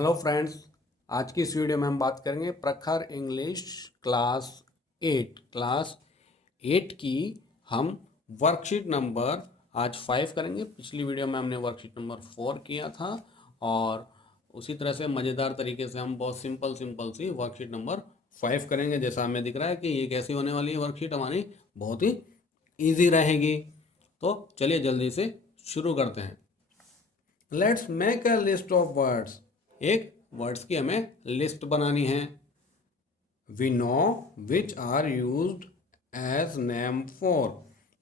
Hello friends. आज की इस वीडियो में हम बात करेंगे प्रखर इंग्लिश क्लास 8 की हम वर्कशीट नंबर आज 5 करेंगे। पिछली वीडियो में हमने वर्कशीट नंबर 4 किया था और उसी तरह से मज़ेदार तरीके से हम बहुत सिंपल सिंपल सी वर्कशीट नंबर 5 करेंगे। जैसा हमें दिख रहा है कि ये कैसी होने वाली है वर्कशीट हमारी, बहुत ही ईजी रहेगी। तो चलिए जल्दी से शुरू करते हैं। Let's make a list of words. एक वर्ड्स की हमें लिस्ट बनानी है। We know which are used as name for.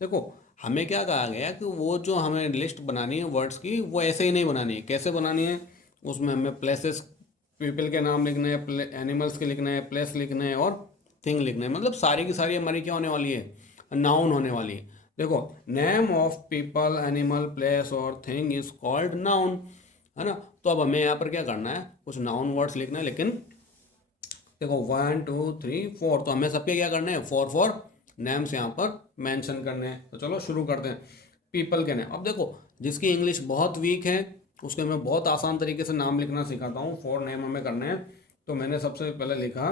देखो हमें क्या कहा गया कि वो जो हमें लिस्ट बनानी है वर्ड्स की, वो ऐसे ही नहीं बनानी है। कैसे बनानी है? उसमें हमें प्लेसेस, पीपल के नाम लिखने हैं, एनिमल्स के लिखने हैं, प्लेस लिखने हैं और थिंग लिखने हैं। मतलब सारी की सारी हमारी क्या होने वाली है? नाउन होने वाली है। देखो, name of people, animal, place और थिंग इज कॉल्ड नाउन, है ना। तो अब हमें यहाँ पर क्या करना है? कुछ नाउन वर्ड्स लिखना है। लेकिन देखो 1 2 3 4, तो हमें सबके क्या करने हैं? 4 नेम्स यहाँ पर मेंशन करने हैं। तो चलो शुरू करते हैं। पीपल के नेम। अब देखो, जिसकी इंग्लिश बहुत वीक है उसके मैं बहुत आसान तरीके से नाम लिखना सिखाता हूँ। 4 नेम हमें करने हैं। तो मैंने सबसे पहले लिखा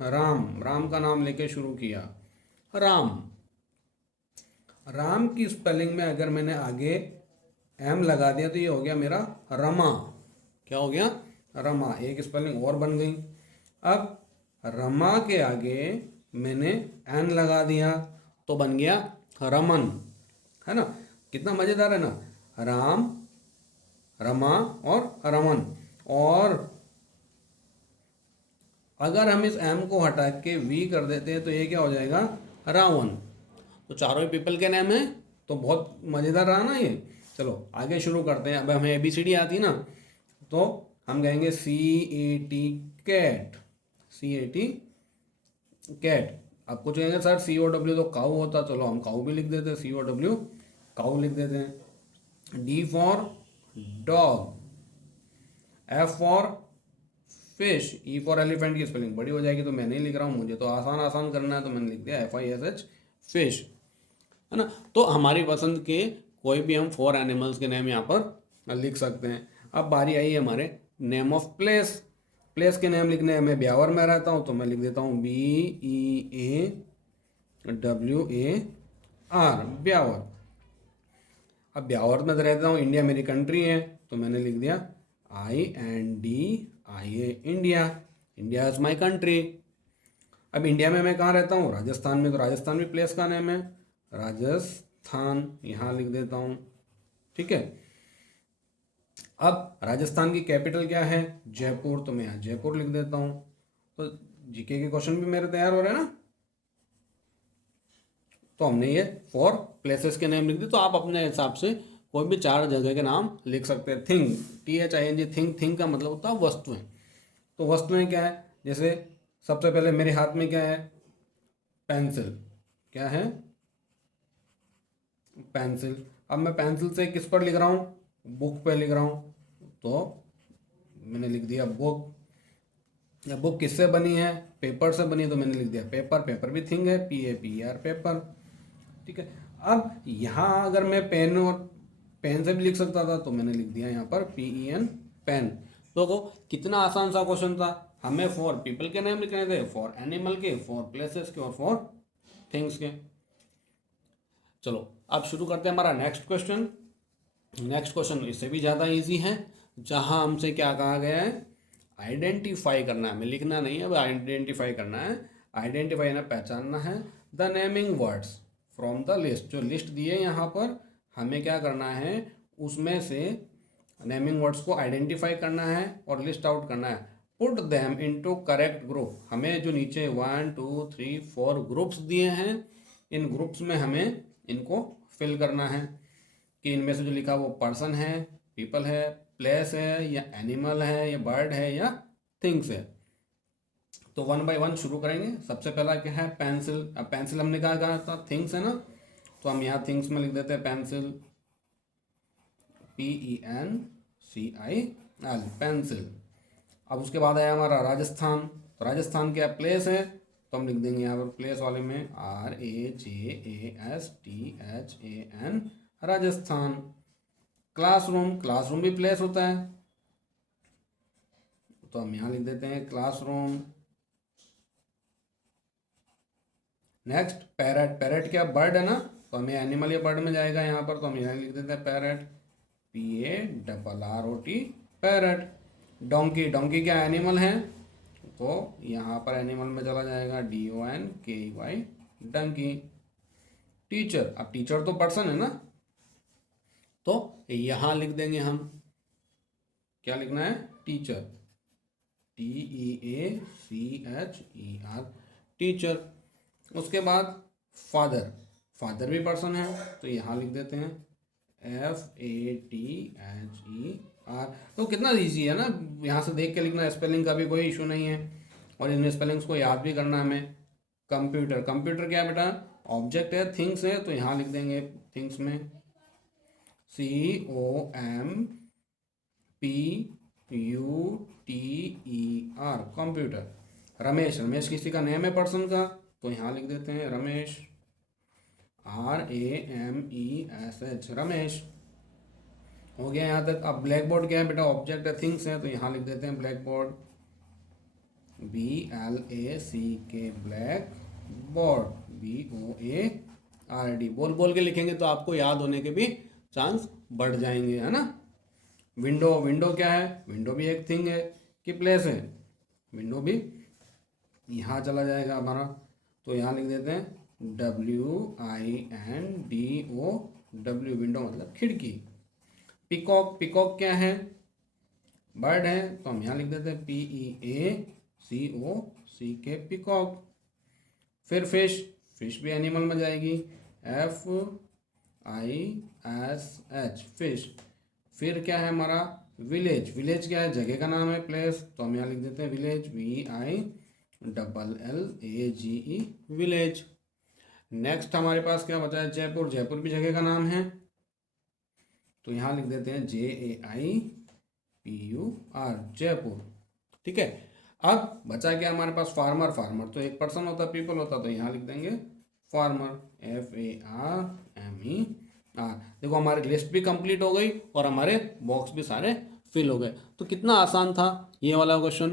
राम। राम का नाम लेके शुरू किया। राम। राम की स्पेलिंग में अगर मैंने आगे एम लगा दिया तो ये हो गया मेरा रमा। क्या हो गया? रमा। एक स्पेलिंग और बन गई। अब रमा के आगे मैंने एन लगा दिया तो बन गया रमन, है ना। कितना मजेदार है ना। राम, रमा और रमन। और अगर हम इस एम को हटा के वी कर देते हैं तो ये क्या हो जाएगा? रावण। तो चारों ही पीपल के नाम है। तो बहुत मज़ेदार रहा ना ये। चलो आगे शुरू करते हैं। अब हमें एबीसीडी आती ना, तो हम कहेंगे CAT कैट। CAT cat. अब कुछ कहेंगे सर COW तो काऊ होता। चलो हम काऊ भी लिख देते हैं, COW काऊ लिख देते हैं। D for dog. F for fish. E for elephant की स्पेलिंग बड़ी हो जाएगी तो मैं नहीं लिख रहा हूँ, मुझे तो आसान आसान करना है तो मैंने लिख दिया FISH फिश, है ना। तो हमारी पसंद के कोई भी हम 4 एनिमल्स के नेम यहाँ पर लिख सकते हैं। अब बारी आई है हमारे नेम ऑफ प्लेस। प्लेस के नेम लिखने हैं। मैं ब्यावर में रहता हूँ तो मैं लिख देता हूँ BEAWAR, ब्यावर। अब ब्यावर में रहता हूँ, इंडिया मेरी कंट्री है तो मैंने लिख दिया INDIA, India. India is my country. अब इंडिया में मैं कहाँ रहता हूँ? राजस्थान में। तो राजस्थान भी प्लेस का नेम है, राजस्थान, यहाँ लिख देता हूँ। ठीक है। अब राजस्थान की कैपिटल क्या है? जयपुर। तो मैं यहाँ जयपुर लिख देता हूँ। तो जीके के क्वेश्चन भी मेरे तैयार हो रहे हैं ना। तो हमने ये 4 प्लेसेस के नेम लिख दिए। तो आप अपने हिसाब से कोई भी 4 जगह के नाम लिख सकते हैं। Thing, THING, thing. थिंग का मतलब होता है वस्तुएं। तो वस्तुएं क्या है? जैसे सबसे पहले मेरे हाथ में क्या है? पेंसिल। क्या है? पेंसिल। अब मैं पेंसिल से किस पर लिख रहा हूँ? बुक पे लिख रहा हूँ। तो मैंने लिख दिया बुक। या बुक किससे बनी है? पेपर से बनी है तो मैंने लिख दिया पेपर। पेपर भी थिंग है, PAPER, पेपर। ठीक है। अब यहाँ अगर मैं पेन और पेन से भी लिख सकता था तो मैंने लिख दिया यहाँ पर PEN, पेन। तो कितना आसान सा क्वेश्चन था। हमें 4 पीपल के नाम लिखने थे, 4 एनिमल के, 4 प्लेसेस के और 4 थिंग्स के। चलो अब शुरू करते हैं हमारा नेक्स्ट क्वेश्चन। नेक्स्ट क्वेश्चन इससे भी ज़्यादा इजी है, जहाँ हमसे क्या कहा गया है? आइडेंटिफाई करना है। हमें लिखना नहीं है, अब आइडेंटिफाई करना है। आइडेंटिफाई ना, पहचानना है the naming words from the list. जो लिस्ट दी है यहाँ पर हमें क्या करना है? उसमें से नेमिंग वर्ड्स को आइडेंटिफाई करना है और लिस्ट आउट करना है। Put them into correct group. हमें जो नीचे 1 2 3 4 ग्रुप्स दिए हैं, इन ग्रुप्स में हमें इनको फिल करना है कि इनमें से जो लिखा वो पर्सन है, पीपल है, प्लेस है, या एनिमल है, या बर्ड है, या थिंग्स है। तो 1 बाय 1 शुरू करेंगे। सबसे पहला क्या है? पेंसिल। अब पेंसिल हमने कहा था थिंग्स है ना, तो हम यहाँ थिंग्स में लिख देते हैं पेंसिल, PENCIL, पेंसिल। अब उसके बाद आया हमारा राजस्थान। तो राजस्थान क्या प्लेस है? तो हम लिख देंगे यहाँ पर प्लेस वाले में RAJASTHAN, राजस्थान। क्लासरूम। क्लासरूम भी प्लेस होता है, तो हम यहाँ लिख देते हैं क्लासरूम। नेक्स्ट पैरट, पैरट क्या बर्ड है ना, तो हमें एनिमल या बर्ड में जाएगा यहाँ पर, तो हम यहाँ लिख देते हैं parrot, PARROT parrot. Donkey, donkey क्या एनिमल है, तो यहाँ पर एनिमल में चला जाएगा DONKEY डंकी। टीचर, अब टीचर तो पर्सन है ना, तो यहाँ लिख देंगे हम, क्या लिखना है, टीचर, TEACHER टीचर। उसके बाद फादर, फादर भी पर्सन है, तो यहाँ लिख देते हैं FATHER। तो कितना इजी है ना, यहाँ से देख के लिखना, स्पेलिंग का भी कोई इशू नहीं है, और इनमें स्पेलिंग्स को याद भी करना हमें। कंप्यूटर, कंप्यूटर क्या है बेटा, ऑब्जेक्ट है, थिंग्स है, तो यहाँ लिख देंगे थिंग्स में COMPUTER कंप्यूटर। रमेश, रमेश किसी का नेम है पर्सन का, तो यहाँ लिख देते हैं रमेश, RAMESH रमेश। हो गया यहाँ तक। अब ब्लैक बोर्ड क्या है बेटा, ऑब्जेक्ट है, थिंग्स है, तो यहाँ लिख देते हैं black board, BLACK black board, BOARD। बोल बोल के लिखेंगे तो आपको याद होने के भी चांस बढ़ जाएंगे, है ना। विंडो, विंडो क्या है, विंडो भी एक थिंग है कि प्लेस है, विंडो भी यहाँ चला जाएगा हमारा, तो यहाँ लिख देते हैं WINDOW विंडो मतलब खिड़की। पिकॉक, पिकॉक क्या है, बर्ड है, तो हम यहाँ लिख देते हैं PEACOCK पिकॉक। फिर फिश, फिश भी एनिमल में जाएगी, FISH फिश। फिर क्या है हमारा, विलेज, विलेज क्या है, जगह का नाम है, प्लेस, तो हम यहाँ लिख देते हैं विलेज, VILLAGE विलेज। नेक्स्ट हमारे पास क्या बचा है, जयपुर, जयपुर भी जगह का नाम है, तो यहाँ लिख देते हैं JAIPUR जयपुर। ठीक है। अब बचा क्या हमारे पास, फार्मर, फार्मर तो एक पर्सन होता, पीपल होता, तो यहाँ लिख देंगे फार्मर, FARMER। देखो हमारी लिस्ट भी कंप्लीट हो गई और हमारे बॉक्स भी सारे फिल हो गए। तो कितना आसान था ये वाला क्वेश्चन।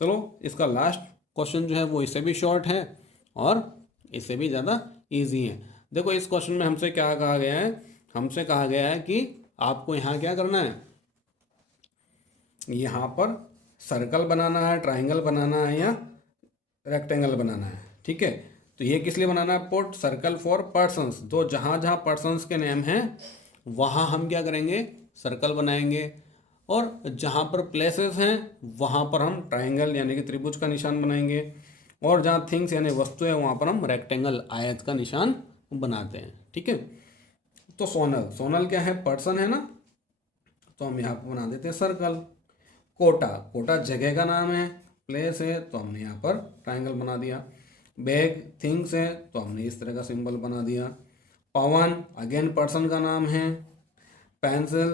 चलो इसका लास्ट क्वेश्चन जो है वो इससे भी शॉर्ट है और इससे भी ज़्यादा इजी है। देखो इस क्वेश्चन में हमसे क्या कहा गया है, हमसे कहा गया है कि आपको यहाँ क्या करना है, यहाँ पर सर्कल बनाना है, ट्राइंगल बनाना है या रेक्टेंगल बनाना है। ठीक है, तो ये किस लिए बनाना है, पुट सर्कल फॉर पर्सन्स। तो जहाँ जहाँ पर्सन्स के नेम हैं वहाँ हम क्या करेंगे, सर्कल बनाएंगे, और जहाँ पर प्लेसेस हैं वहाँ पर हम ट्राइंगल यानी कि त्रिभुज का निशान बनाएंगे, और जहाँ थिंग्स यानी वस्तु है वहाँ पर हम रेक्टेंगल आयत का निशान बनाते हैं। ठीक है, तो सोनल, सोनल क्या है, पर्सन है ना, तो हम यहाँ पर बना देते हैं सर्कल। कोटा, कोटा जगह का नाम है, प्लेस है, तो हमने यहाँ पर ट्राइंगल बना दिया। बैग थिंग्स है, तो हमने इस तरह का सिंबल बना दिया। पवन अगेन पर्सन का नाम है। पेंसिल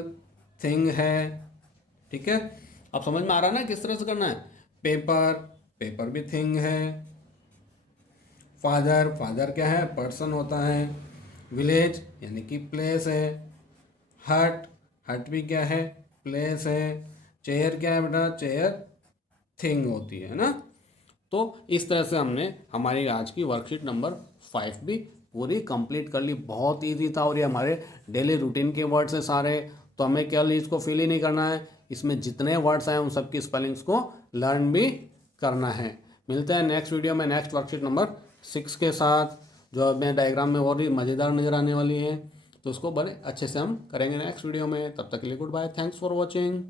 थिंग है। ठीक है, अब समझ में आ रहा है ना किस तरह से करना है। पेपर, पेपर भी थिंग है। फादर, फादर क्या है, पर्सन होता है। विलेज यानी कि प्लेस है। हट, हट भी क्या है, प्लेस है। चेयर क्या है बेटा, चेयर थिंग होती है ना। तो इस तरह से हमने हमारी आज की वर्कशीट नंबर 5 भी पूरी कंप्लीट कर ली। बहुत इजी था और ये हमारे डेली रूटीन के वर्ड्स हैं सारे, तो हमें केवल इसको फिल ही नहीं करना है, इसमें जितने वर्ड्स हैं उन सबकी स्पेलिंग्स को लर्न भी करना है। मिलते हैं नेक्स्ट वीडियो में नेक्स्ट वर्कशीट नंबर 6 के साथ, जो अपने डायग्राम में और भी मज़ेदार नज़र आने वाली है, तो उसको बड़े अच्छे से हम करेंगे नेक्स्ट वीडियो में। तब तक के लिए goodbye, thanks for watching.